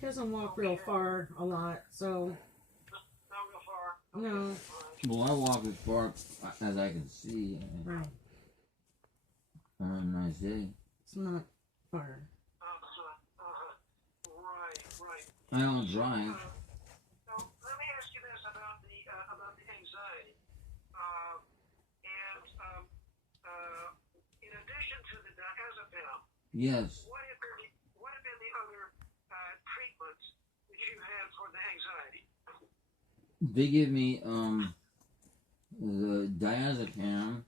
He doesn't walk real far a lot, so. Not real far. No. Well, I walk as far as I can see. Right. On a nice day. It's not far. Right. I don't drive. So let me ask you this about the anxiety. In addition to the diazepam, Yes. what have been the other treatments that you had for the anxiety? They give me the diazepam,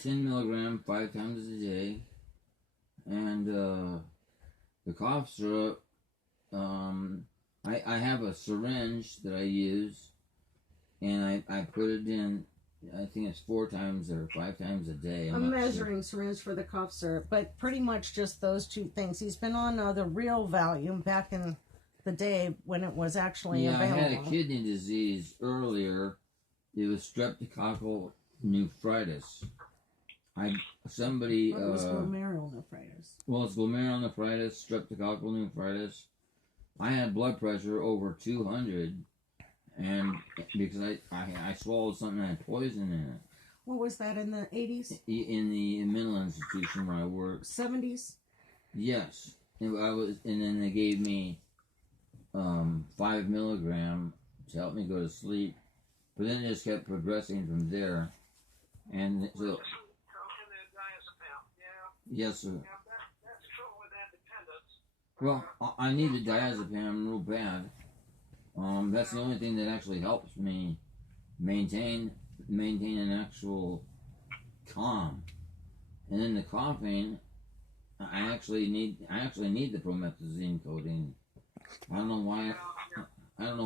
10 milligram 5 times a day, and the cough syrup. I have a syringe that I use, and I put it in. I think it's 4 times or 5 times a day. A measuring syringe for the cough syrup, but pretty much just those two things. He's been on the real Valium back in the day when it was actually available. I had a kidney disease earlier. It was streptococcal nephritis. It was glomerulonephritis. Well, it's glomerulonephritis, streptococcal nephritis. I had blood pressure over 200, and because I swallowed something that had poison in it. What was that, in the 80s? In the mental institution where I worked. 70s? Yes. And then they gave me 5 milligram to help me go to sleep. But then it just kept progressing from there. And so... Yes, sir. That's the trouble with that dependence. Well, I need the diazepam real bad. That's the only thing that actually helps me maintain an actual calm. And then the coughing, I actually need the promethazine codeine. I don't know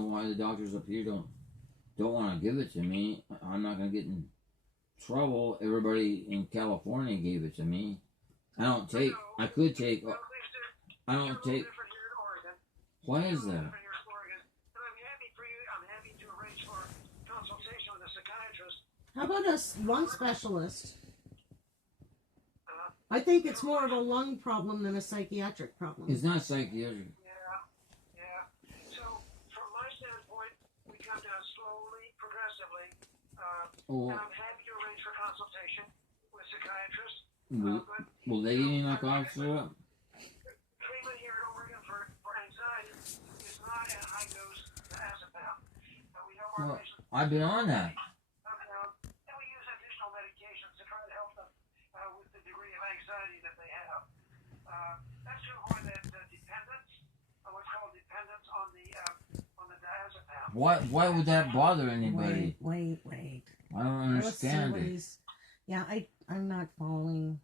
why the doctors up here don't want to give it to me. I'm not gonna get in trouble. Everybody in California gave it to me. I don't take. I could take. I don't take. Why is that? I'm happy for you. I'm happy to arrange for consultation with a psychiatrist. How about a lung specialist? I think it's more of a lung problem than a psychiatric problem. It's not psychiatric. Yeah. So, from my standpoint, we come down slowly, progressively, and I'm happy to arrange for consultation with psychiatrists. Will they give me my cough syrup? Treatment here at Oregon for anxiety is not a high-dose diazepam. We know our patients... I've been on that. And we use additional medications to try to help them with the degree of anxiety that they have. That's to avoid that dependence, what's called dependence on the diazepam. Why would that bother anybody? Wait. I don't understand it. Yeah, I'm not following.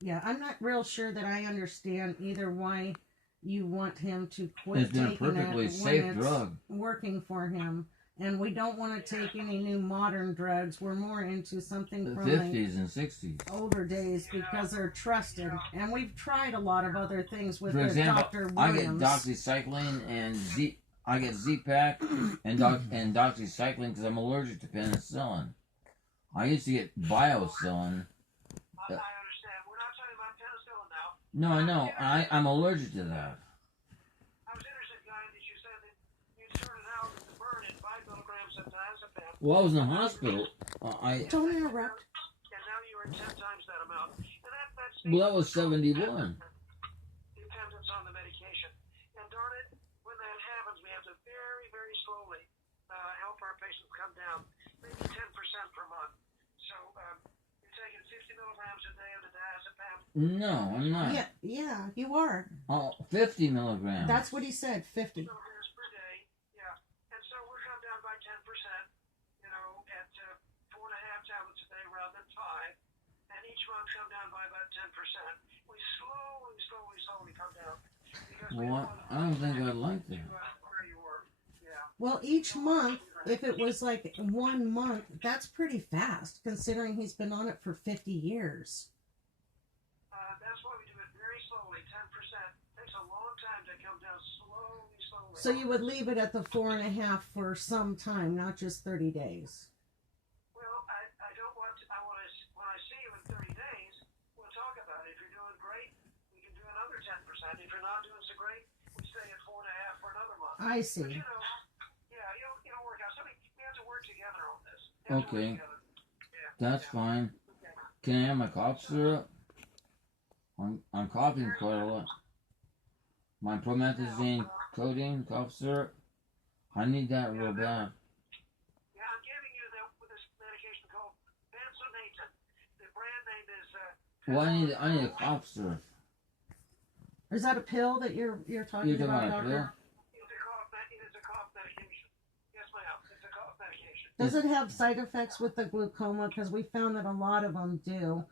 Yeah, I'm not real sure that I understand either why you want him to quit taking it. It's been a perfectly safe drug. Working for him. And we don't want to take any new modern drugs. We're more into something from the 50s and 60s. Older days because they're trusted. And we've tried a lot of other things with Dr. Williams. I get doxycycline and I get Z-Pak and doxycycline because I'm allergic to penicillin. I used to get biocillin. I understand. We're not talking about penicillin now. No, I know. I'm allergic to that. I was interested, Guy, that you said that you started out with the burn in 5 milligrams of diazepam. Well, I was in the hospital. Don't interrupt. And now you're at 10 times that amount. And that was 71. Dependence on the medication. And darn it, when that happens, we have to very, very slowly help our patients come down. Maybe 10% per month. So, you're taking 50 milligrams a day of the diazepam? No, I'm not. Yeah, you are. 50 milligrams. That's what he said, 50. Milligrams per day, yeah. And so we're come down by 10%, at 4.5 tablets a day rather than 5. And each month come down by about 10%. We slowly come down. Well, I don't think I'd like that. Where you were. Yeah. Well, each month, if it was like 1 month, that's pretty fast, considering he's been on it for 50 years. That's why we do it very slowly, 10%. Takes a long time to come down slowly. So you would leave it at the 4.5 for some time, not just 30 days. Well, I don't want to, when I see you in 30 days, we'll talk about it. If you're doing great, we can do another 10%. If you're not doing so great, we I But see. yeah, it'll work out. So we have to work together on this. We have to work Okay, together. Yeah. that's fine. Can I have my cough syrup? I'm coughing quite a lot. My promethazine codeine cough syrup. I need that real bad. Yeah, I'm giving you this medication called benzonatate. The brand name is. Well, I need a cough syrup. Is that a pill that you're talking You're talking about, about a pill? doctor? It is a cough medication. Yes, ma'am. It's a cough medication. Does it have side effects with the glaucoma? Because we found that a lot of them do.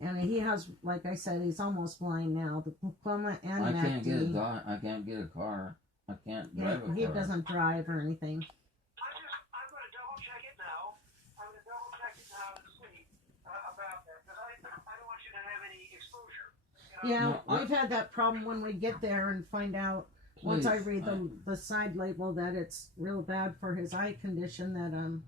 And he has, like I said, he's almost blind now. The glaucoma and I can't get MACD. I can't get a car. I can't Yeah, drive a he car. doesn't drive or anything. I'm going to double check it now. I'm going to double check it now and see about that because I don't want you to have any exposure. Yeah, No, we've had that problem when we get there and find out once I Please, read the side label that it's real bad for his eye condition. That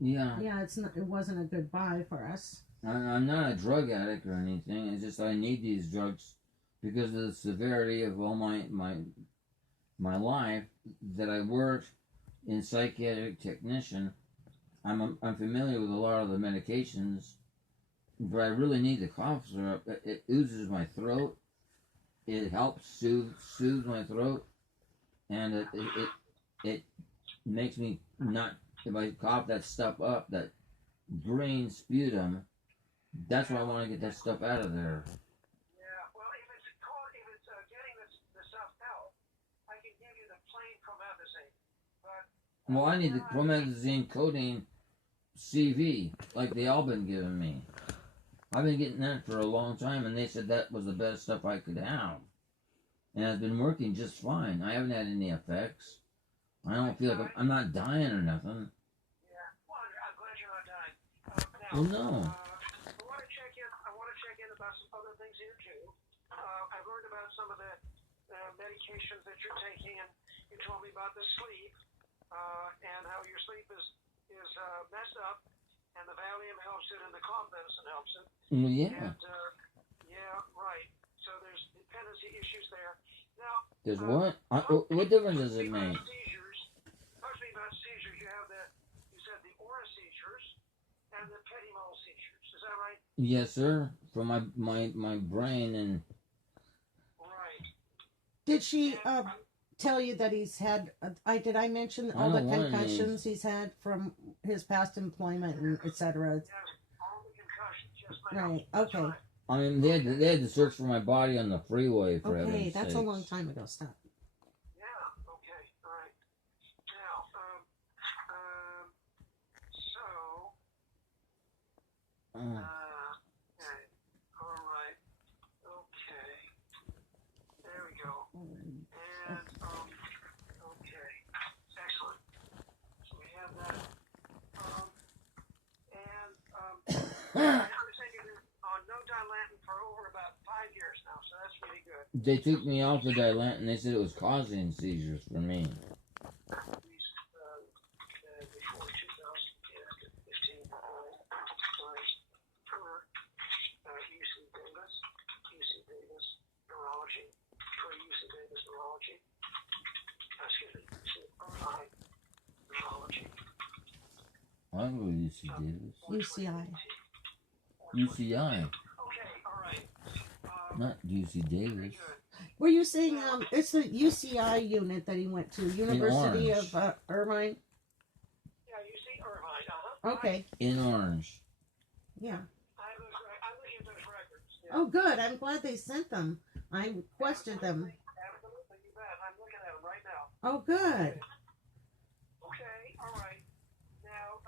yeah. yeah, it wasn't a good buy for us. I'm not a drug addict or anything. It's just I need these drugs because of the severity of all my life that I worked in psychiatric technician. I'm familiar with a lot of the medications, but I really need the cough syrup. It oozes my throat. It helps soothe my throat, and it makes me not, if I cough that stuff up, that green sputum. That's why I want to get that stuff out of there. Yeah, well, if it's getting the stuff out, I can give you the plain promethazine. But Well, I need the promethazine codeine CV, like they all been giving me. I've been getting that for a long time, and they said that was the best stuff I could have. And it's been working just fine. I haven't had any effects. I don't feel like I'm not dying or nothing. yeah, well, I'm glad you're not dying. Well, no. I want to check in about some other things here too. I've learned about some of the medications that you're taking, and you told me about the sleep and how your sleep is messed up, and the Valium helps it, and the cough medicine helps it. Well, yeah. And yeah, right. So there's dependency issues there. Now, There's what? What difference does it make? Seizures. Talk to me about seizures. You said the aura seizures and the petit mal seizures. Is that right? Yes, sir. For my brain and. Right. Did she tell you that he's had? Did I mention all the don't want concussions he's had from his past employment and etc.? Yes, all the concussions. Yes, ma'am. Right. That's Okay. right. I mean, they had to search for my body on the freeway for Okay, heaven's that's sakes. a long time ago. Stop. Yeah. Okay. All right. Now, so. Oh. Okay. All right. Okay. There we go. And okay. Excellent. So we have that. I understand you've been on no Dilantin for over about 5 years now, so that's really good. They took me off the Dilantin and they said it was causing seizures for me. At least before 2015, for UC Davis Neurology, excuse me, UC Neurology. I go to UC Davis. UCI. UCI, Okay, all right. not UC Davis. Were you saying it's the UCI unit that he went to, University Orange. of Irvine? Yeah, UC Irvine, Okay. In Orange. Yeah. I'm looking at those records. Yeah. Oh, good. I'm glad they sent them. I requested them. Absolutely, you bet. I'm looking at them right now. Oh, good. Okay, all right. Now,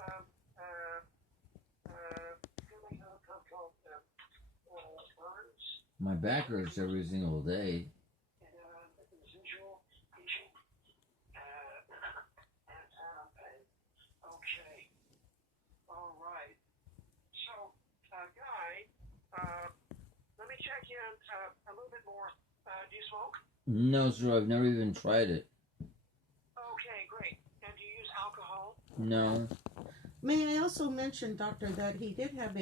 burns My back hurts every single day. and visual itching and pain. Okay, all right. So, Guy, let me check in a little bit more. Do you smoke? No, sir, I've never even tried it. Okay, great. And do you use alcohol? No. May I also mention, doctor, that he did have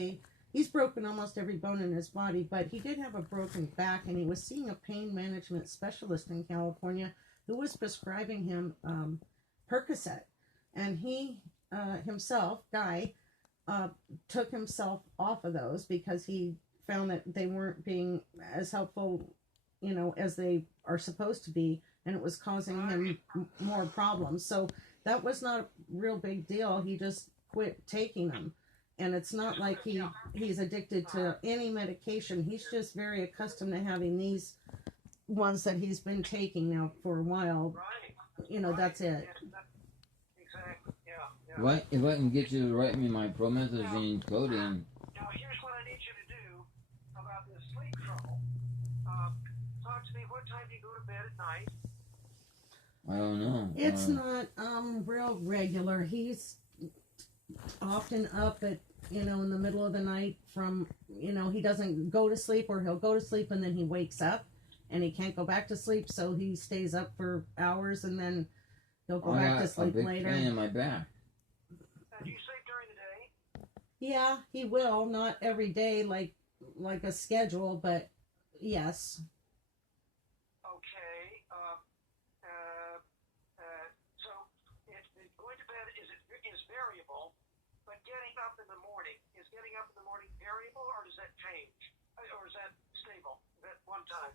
he's broken almost every bone in his body, but he did have a broken back, and he was seeing a pain management specialist in California who was prescribing him Percocet, and he himself, Guy, took himself off of those because he found that they weren't being as helpful, as they are supposed to be, and it was causing him more problems. So that was not a real big deal. He just quit taking them. And it's not like he's addicted to any medication. He's just very accustomed to having these ones that he's been taking now for a while. Right. That's it. Exactly. Yeah. What if I can get you to write me my promethazine codeine? Now, here's what I need you to do about this sleep trouble. Talk to me. What time do you go to bed at night? I don't know. It's not real regular. He's often up at in the middle of the night from he doesn't go to sleep, or he'll go to sleep and then he wakes up and he can't go back to sleep, so he stays up for hours and then he'll go back to sleep a big later. pain in my back. Do you sleep during the day? Yeah, he will. Not every day like a schedule, but yes. Okay. So it going to bed is variable, but getting up in the morning, variable, or does that change? Or is that stable? Is that one time?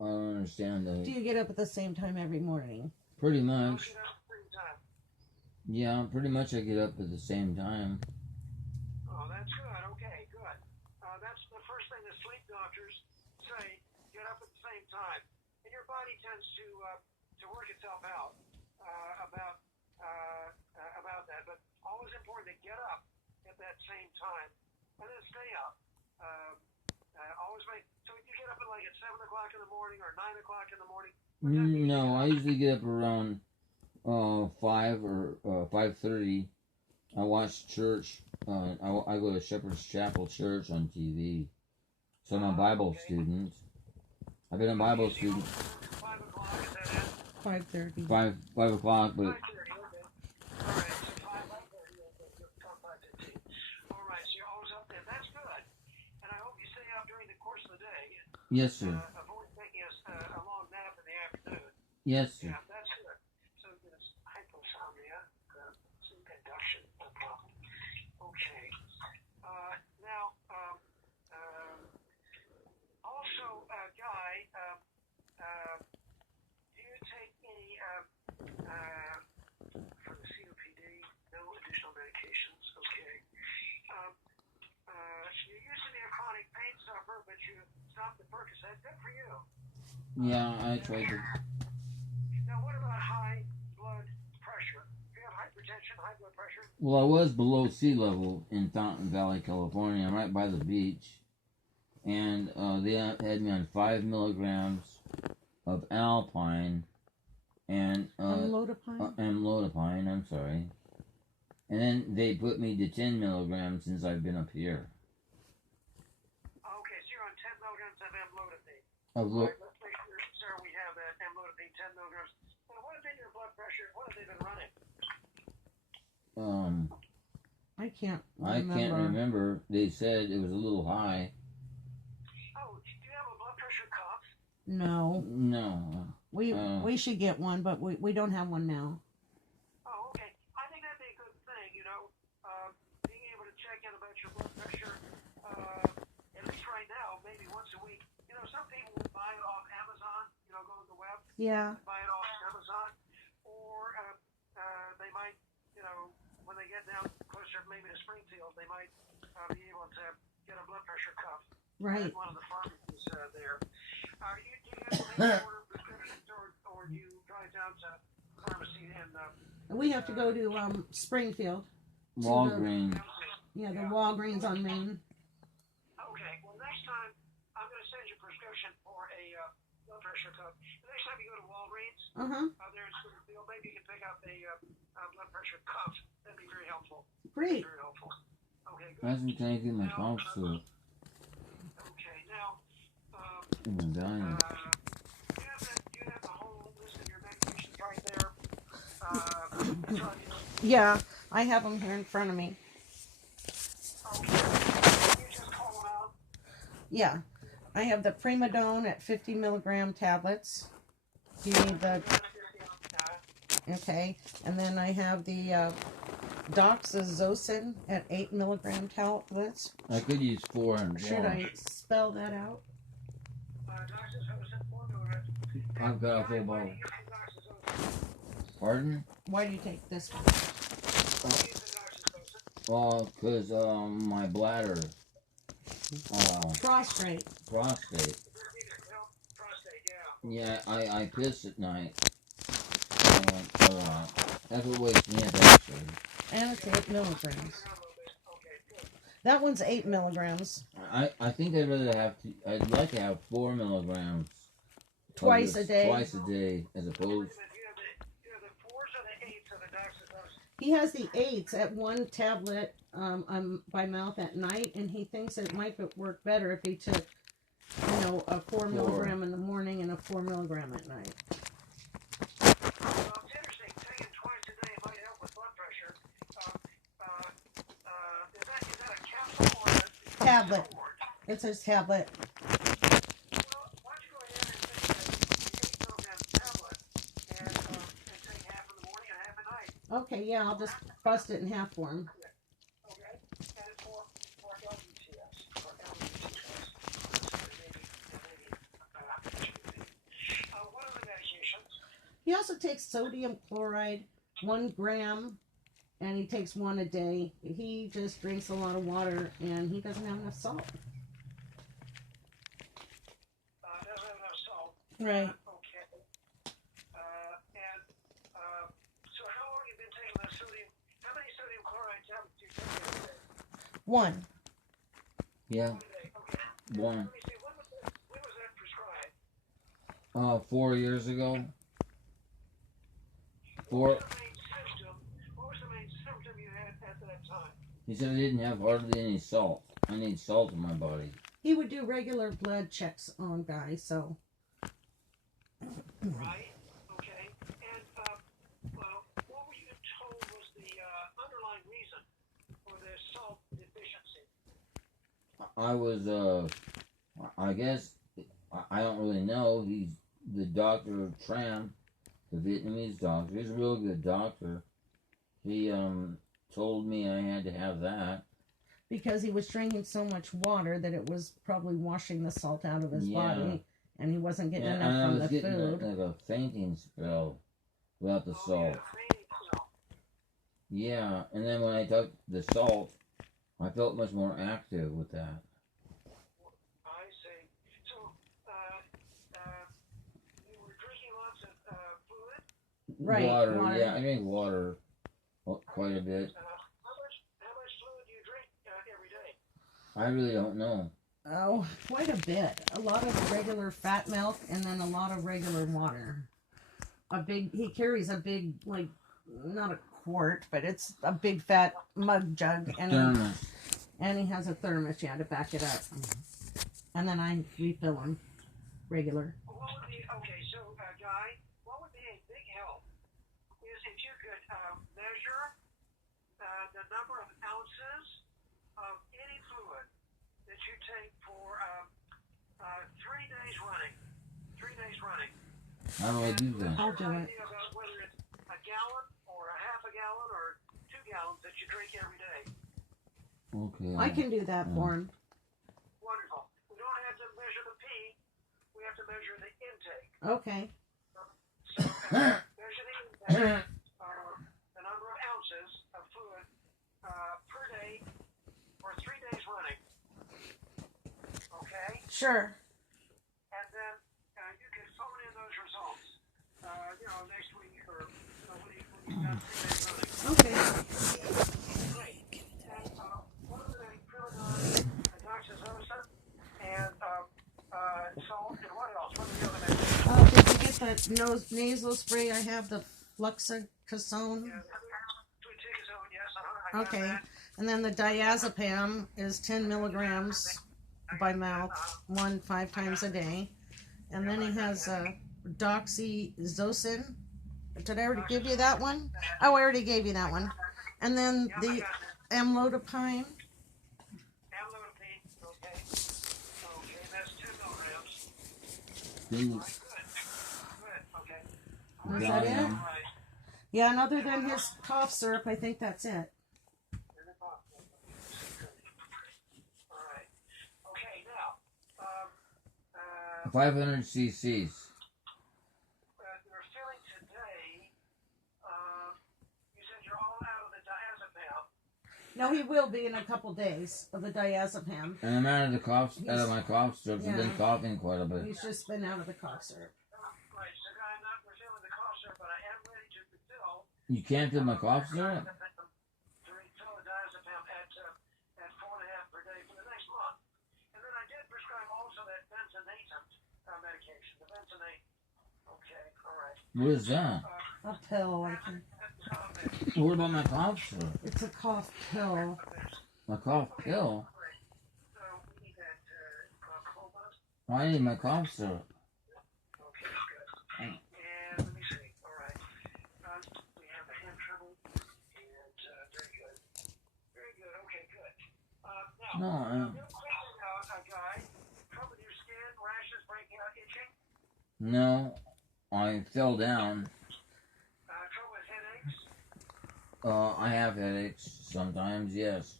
I don't understand that. Do you get up at the same time every morning? Pretty much. You get up at the same time. Yeah, pretty much I get up at the same time. Oh, that's good. Okay, good. That's the first thing the sleep doctors say. Get up at the same time, and your body tends to work itself out about that. But always important to get up at that same time, and then stay up. Always make so you get up at like at 7 o'clock in the morning or 9 o'clock in the morning. No, I usually get up around 5 or 5:30. I watch church. I go to Shepherd's Chapel Church on TV. So I'm a Bible student. I've been a Bible student. 5 o'clock, is that it? 5:30. 5 o'clock, but 5:30, okay. All right, so 5:30, okay. 5:15. All right, so you're always up there. That's good. And I hope you stay up during the course of the day. yes, sir. Avoid taking a long nap in the afternoon. Yes, sir. Yeah, that's good. So there's hyposomnia, sleep induction, no problem. Okay. Now, also, Guy, do you take any for the COPD? No additional medications. Okay. You used to be a chronic pain sufferer, but you stopped the Percocet. Good for you. Yeah, I tried to. Now, what about high blood pressure? Do you have hypertension, high blood pressure? Well, I was below sea level in Fountain Valley, California. I'm right by the beach. And they had me on 5 milligrams of Alpine and amlodipine, I'm sorry. And then they put me to 10 milligrams since I've been up here. Okay, so you're on 10 milligrams of amlodipine. Of All right, let's make sure, sir, we have that amlodipine, 10 milligrams. Well, what have been your blood pressure? What have they been running? I can't remember. They said it was a little high. Oh, do you have a blood pressure cuff? No. No. We should get one, but we don't have one now. Oh, okay. I think that'd be a good thing, being able to check in about your blood pressure, at least right now, maybe once a week. Some people would buy it off Amazon, go to the web, Yeah. buy it off Amazon, or they might, when they get down closer maybe to Springfield, they might be able to get a blood pressure cuff. Right. At one of the pharmacies there. Do you have to order prescriptions, or do you drive down to the pharmacy and We have to go to Springfield. Walgreens. The Walgreens on Main. Okay, well, next time I'm going to send you a prescription for a blood pressure cuff. The next time you go to Walgreens, there in Springfield, maybe you can pick up a blood pressure cuff. That'd be very helpful. Great. Very helpful. Okay, good. That's trying to get my cough syrup. Okay, now, I'm dying. do you have the whole list of your medications right there? Yeah, I have them here in front of me. Okay. You just call them out. Yeah, I have the Primadone at 50 milligram tablets. Do you need the, okay, and then I have the doxazosin at 8 milligram tablets. I could use 400. Should I spell that out? I've got a full bottle. Pardon? Why do you take this one? Well, because my bladder, Prostate. Yeah, I piss at night. A lot. That's what wakes me up, actually. And it's 8 milligrams. That one's 8 milligrams. I think I'd like to have 4 milligrams. Twice a day. Twice a day, as opposed. He has the 8s at 1 tablet by mouth at night, and he thinks it might work better if he took, a 4 milligram in the morning and a 4 milligram at night. Well, it's interesting. Taking twice a day might help with blood pressure. Is that a capsule or a Tablet. tablet? It says tablet. Well, why don't you go ahead and take the 8 milligram tablet and take half in the morning and half at night? Okay, yeah, I'll just bust it in half for him. Okay? And it's for LUTS, or what are the medications? He also takes sodium chloride, 1 gram, and he takes 1 a day. He just drinks a lot of water, and he doesn't have enough salt. Doesn't have enough salt. Right. Okay. So how long have you been taking the sodium? How many sodium chloride tablets do you take every day? 1. Yeah, One a day. Okay. 1. Let me see. When was that prescribed? 4 years ago. What was the main symptom you had at that time? He said I didn't have hardly any salt. I need salt in my body. He would do regular blood checks on guys, so. Right. Okay. And what were you told was the underlying reason for the salt deficiency? I was, I guess, I don't really know. He's the Dr. Tran, the Vietnamese doctor. He's a real good doctor. He, told me I had to have that. Because he was drinking so much water that it was probably washing the salt out of his body, and he wasn't getting enough and I from was the getting food. like a fainting spell without the salt. Yeah, and then when I took the salt, I felt much more active with that. I see. So, you were drinking lots of fluid? Right, Water. Yeah, I drink water quite a bit. How much fluid do you drink every day? I really don't know. Oh, quite a bit. A lot of regular fat milk, and then a lot of regular water. He carries a big, like, not a quart, but it's a big fat mug jug, and he has a thermos, to back it up. And then I refill him regular. Okay, so, Guy, what would be a big help is if you could measure the number of ounces of any fluid that you take for 3 days running. 3 days running. How do I do that? I'll do it. About whether it's a gallon or a half a gallon or 2 gallons that you drink every day. Okay. I can do that for him. Wonderful. We don't have to measure the pee. We have to measure the intake. Okay. So measure the intake, the number of ounces of fluid per day for 3 days running. Okay? Sure. And then you can phone in those results, next week or when you got 3 days running. Okay. Great. And what are the Pyridon, doxazosin, and salt, and what else? What are the other medications? Did you get the nasal spray? I have the fluxacasone. Fluticasone, yes, I got Okay. that. And then the diazepam is 10 milligrams by mouth, 5 times a day. And then he has doxazosin. Did I already give you that one? Oh, I already gave you that one. And then the amlodipine. Amlodipine, okay. Okay, that's 10 milligrams. Things. Good. Good, okay. that it? Valium. Right. Yeah, and other than his cough syrup, I think that's it. All right. Okay, now, 500 cc's. you're feeling today, you said you're all out of the diazepam. No, he will be in a couple days of the diazepam. And I'm out of the out of my cough syrups. I've been Yeah. coughing quite a bit. He's just been out of the cough syrup. Right, so I'm not refilling the cough syrup, but I am ready to refill. You can't fill my cough syrup? To refill the diazepam at 4.5 per day for the next month. And then I did prescribe also that benzonatant medication, the benzonatant. Okay, all right. What is that? A pill, I think. What about my cough syrup? It's a cough pill. My cough pill? So we need that glaucoma. I need my cough syrup. Okay, good. And let me see. All right. We have the hand trouble. And very good. Very good. Okay, good. Now, real quickly now, guy, trouble with your skin, rashes, breaking out, itching, No, I fell down. trouble with headaches, I have headaches sometimes, yes.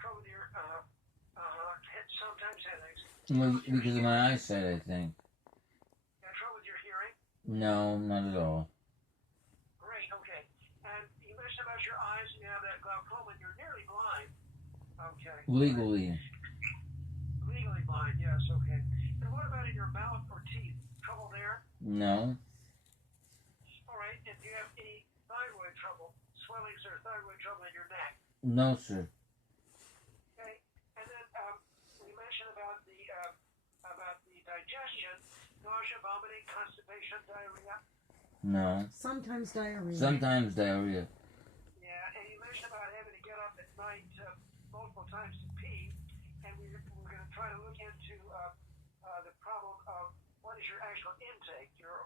trouble with your, sometimes headaches, Because of my eyesight, I think. trouble with your hearing. No, not at all. Great, okay. And you mentioned about your eyes, and you have that glaucoma, and you're nearly blind. Okay. Legally. Legally blind, yes, okay. And what about in your mouth or teeth? Trouble there? No. All right. And do you have any thyroid trouble, swellings or thyroid trouble in your neck? No, sir. Okay. And then we mentioned about the digestion, nausea, vomiting, constipation, diarrhea. No. Sometimes diarrhea. Sometimes diarrhea. Yeah. And you mentioned about having to get up at night multiple times to pee. And we're going to try to look into the problem of what is your actual intake, your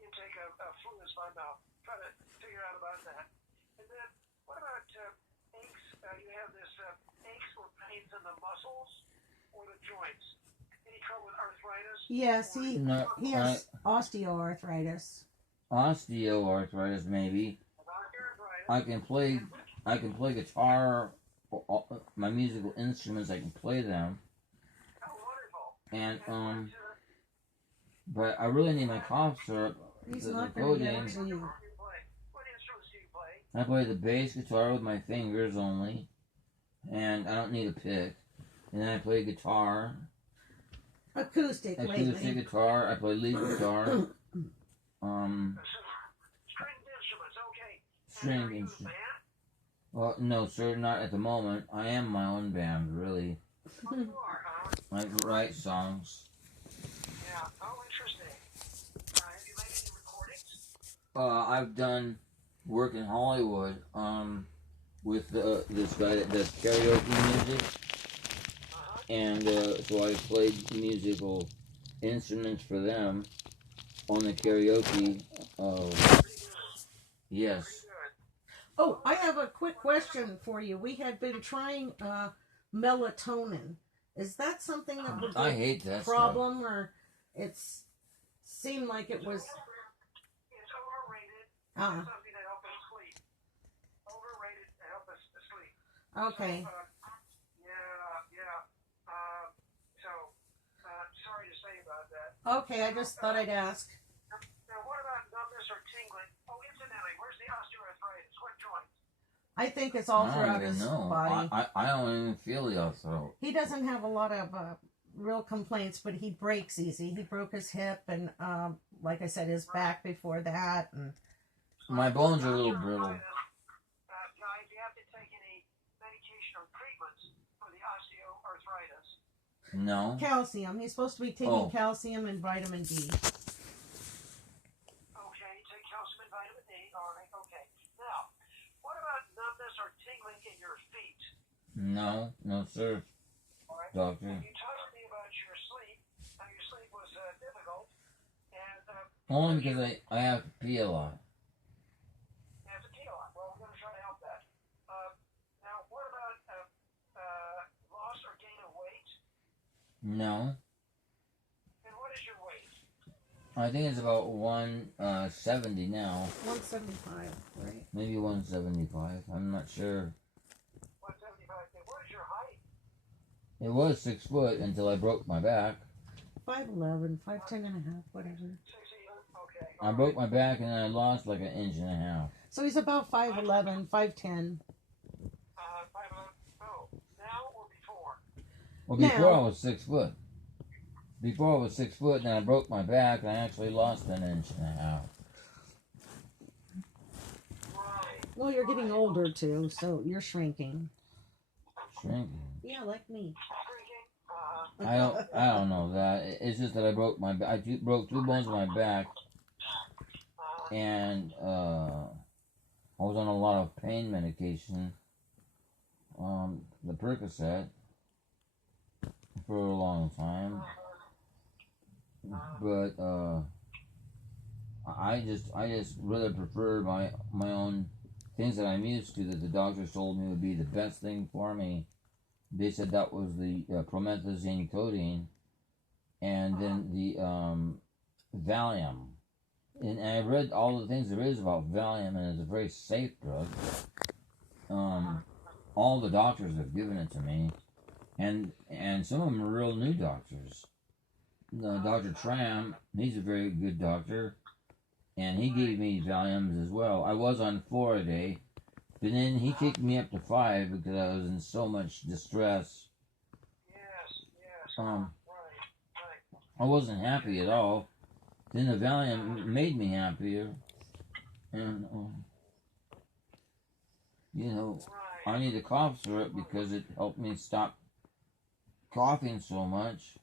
intake of fluids by mouth. Try to figure out about that. And then what about aches? You have this aches or pains in the muscles or the joints. Any trouble with arthritis? Yes, he No, has osteoarthritis. Osteoarthritis, maybe. Arthritis. I can play guitar. My musical instruments, I can play them. Oh, wonderful. And but I really need my cough syrup. He's The not going to be able codeine. to. What instruments do you play? I play the bass guitar with my fingers only, and I don't need a pick. And then I play guitar, Acoustic acoustic lately. guitar. I play lead guitar. Stringed instruments, okay. String Are you in a instruments. band? Well, no, sir, not at the moment. I am my own band, really. Oh, you are, huh? I write songs. Yeah. Oh, interesting. Have you made any recordings? I've done work in Hollywood with this guy that does karaoke music, and so I played musical instruments for them on the karaoke. Yes. Pretty good. Oh, I have a quick question for you. We had been trying melatonin. Is that something that would be I hate that a problem, or it's seemed like it was? It's overrated. Ah, It's something to help us sleep. Overrated to help us to sleep. okay. So, sorry to say about that. Okay, I just thought I'd ask. Now, what about numbness or tingling? Oh, incidentally, where's the osteoarthritis? What joint? I think it's all I throughout don't even his know. body. I don't even feel the arthro. He doesn't have a lot of real complaints, but he breaks easy. He broke his hip and, like I said, his back before that. And My bones are a little brittle. Guys, you have to take any medication or treatments for the osteoarthritis. No. calcium. He's supposed to be taking Oh. calcium and vitamin D. Okay, take calcium and vitamin D. All right, okay. Now, what about numbness or tingling in your feet? No, sir, All right. doctor. You talked to me about your sleep. How your sleep was difficult, and Only because I have to pee a lot. you have to pee a lot. Well, we're going to try to help that. Now, what about loss or gain of weight? No, And what is your weight? I think it's about 170 now. 175, right? Maybe 175. I'm not sure. 175. What is your height? It was 6 foot until I broke my back. 5'11", 5'10 and a half, whatever. 6 feet. Okay. I broke my back and then I lost like 1.5 inches. So he's about 5'11", 5'10". 5'11". Oh, now or before? Well, before Now. I was 6 foot. Before I was 6 foot, and then I broke my back, and I actually lost 1.5 inches. Right. Well, you're getting older too, so you're shrinking. Shrinking. Yeah, like me. Shrinking. I don't know that. It's just that I broke my back. I broke 2 bones in my back, and I was on a lot of pain medication. The Percocet for a long time. But I just rather prefer my own things that I'm used to, that the doctors told me would be the best thing for me. They said that was the promethazine codeine, and then the Valium. And I read all the things there is about Valium, and it's a very safe drug. All the doctors have given it to me, and some of them are real new doctors. Dr. Tram, he's a very good doctor, and he gave me Valiums as well. I was on 4 a day, but then he kicked me up to 5 because I was in so much distress. Yes. Right. Right. I wasn't happy at all. Then the Valium made me happier, and Right. I need a cough syrup because it helped me stop coughing so much.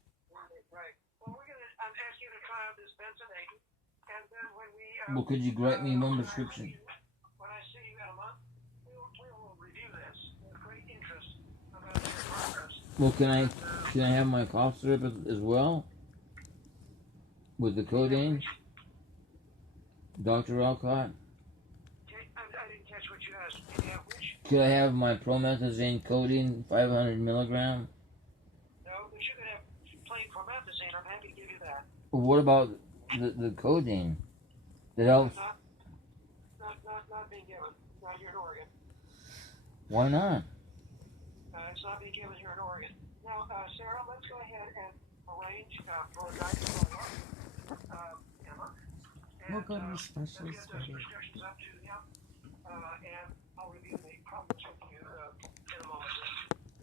Right. Well, we're gonna ask you to try out this benzonated, and then when we Well, could you write me one prescription? when I see you in a month, we will review this with great interest about your progress. Well, can I have my cough syrup as well? With the codeine? Dr. Alcott? Okay, I didn't catch what you asked. Can you have which? Could I have my promethazine codeine, 500 milligram? No, but you could have plain promethazine. I'm happy to give you that. What about the codeine that helps? Not being given. Not here in Oregon. Why not? It's not being given here in Oregon. Now, Sarah, let's go ahead and arrange for a guy to call up. Emma. We'll go to the Let's specialist. get those prescriptions up to him, and I'll review the problems with you in a moment.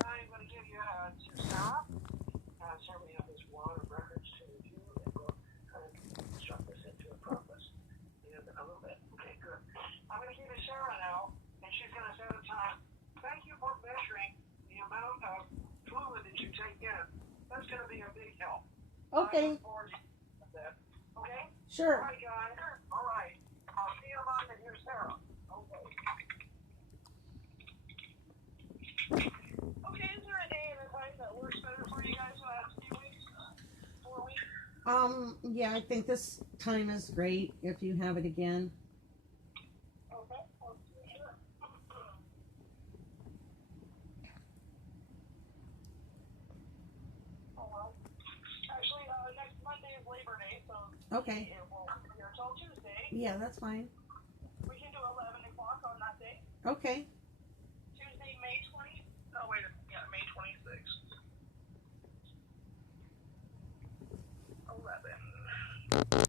Now I'm going to give you to Sarah. Sarah, we have this wad of records to review, and we'll kind of construct this into a process in a little bit. Okay, good. I'm going to give you Sarah now, and she's going to set a time. Thank you for measuring the amount of fluid that you take in. That's going to be a big help. Okay, I look forward to that. Okay? sure. All right, guys. All right. I'll see you in a moment. Here's Sarah. Okay. Okay, is there a day and a time that works better for you guys the last few weeks? 4 weeks? Yeah, I think this time is great if you have it again. Okay. I'll see you sure. All right. Actually, next Monday is Labor Day, so Okay. it won't be here till Tuesday. Yeah, that's fine. We can do 11 o'clock on that day. Okay. Tuesday, May 20th. Oh, wait. Yeah, May 26th. 11.